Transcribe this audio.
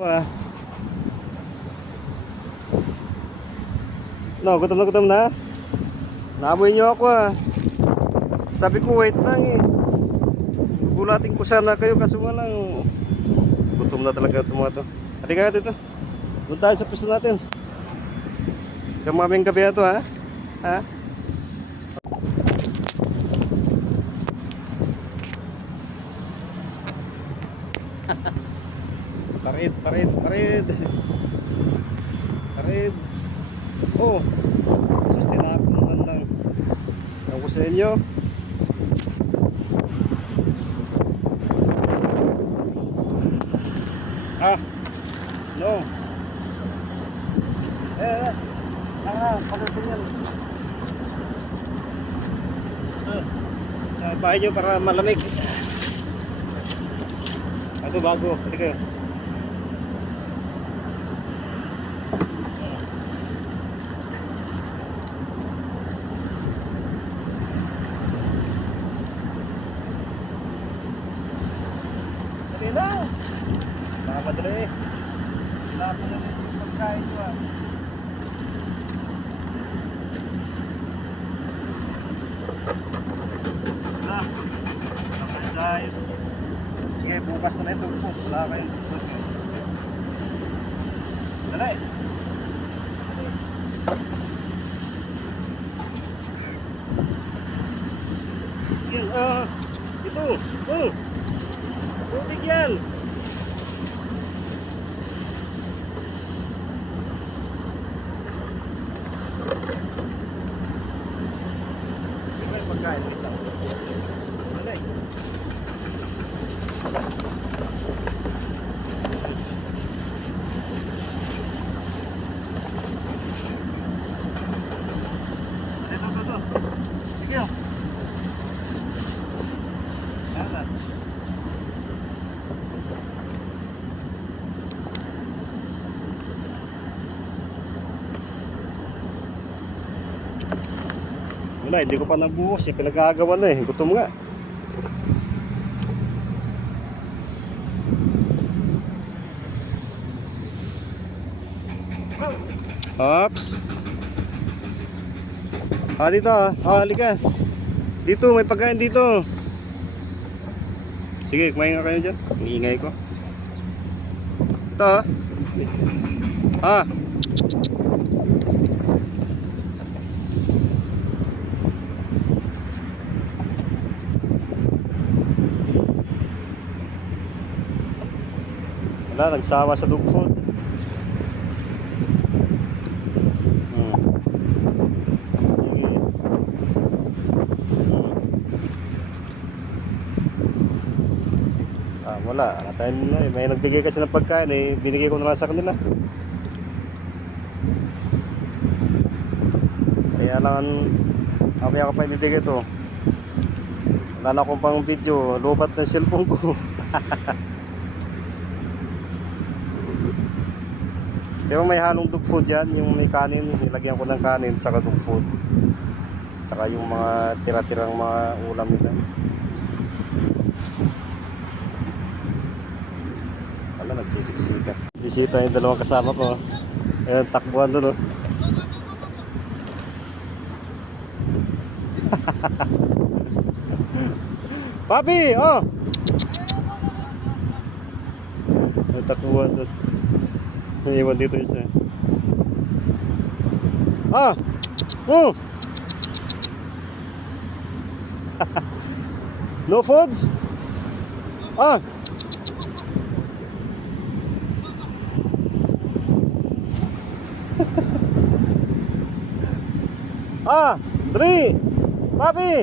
Ah. No, gutom na. Naamoy niyo ako ah. Sabi ko wait lang eh. Gulating ko sana kayo kaso nga lang. Gutom na talaga itong mga to. Halika dito. Doon tayo sa pwesto natin. Kamaming gabi na to ha. Ha? Parid. Oh, sustinap naman lang. Ako sa inyo. No. Pagdating yan. Sa bahay nyo para malamig. Ito bago, hindi kayo. Dali na. Nakamadali. Wala ko na yung pagkain ko ah. Ayos. Sige, bukas na ito. Wala kayong tugtog. Dali. Yan, ito. Tubig yan. Sige, pagkain. Wait lang. Dali. Ito. Sige. Sana. Wala, hindi ko pa nabuhos eh. Pinagagawa na eh. Gutom nga. Ops. Dito halika. Dito, may pagkain dito. Sige, kumain nga kayo dyan. Ang ingay ko. Ito Wala, nagsawa sa dog food. Wala, may nagbigay kasi ng pagkain eh, binigay ko na lang sa kanila. Kaya lang mamaya ko pa ibibigay ito. Wala na akong pang video, lubat na cellphone ko. Pero may halong dog food yan, yung may kanin, nilagyan ko ng kanin saka dog food. Saka yung mga tira-tirang mga ulam nila. Nagsisiksika. Bisita yung dalawang kasama ko. Ayan, takbuhan doon Papi! Ayan, takbuhan doon. May iwan dito isa. No foods? Dri! Papi!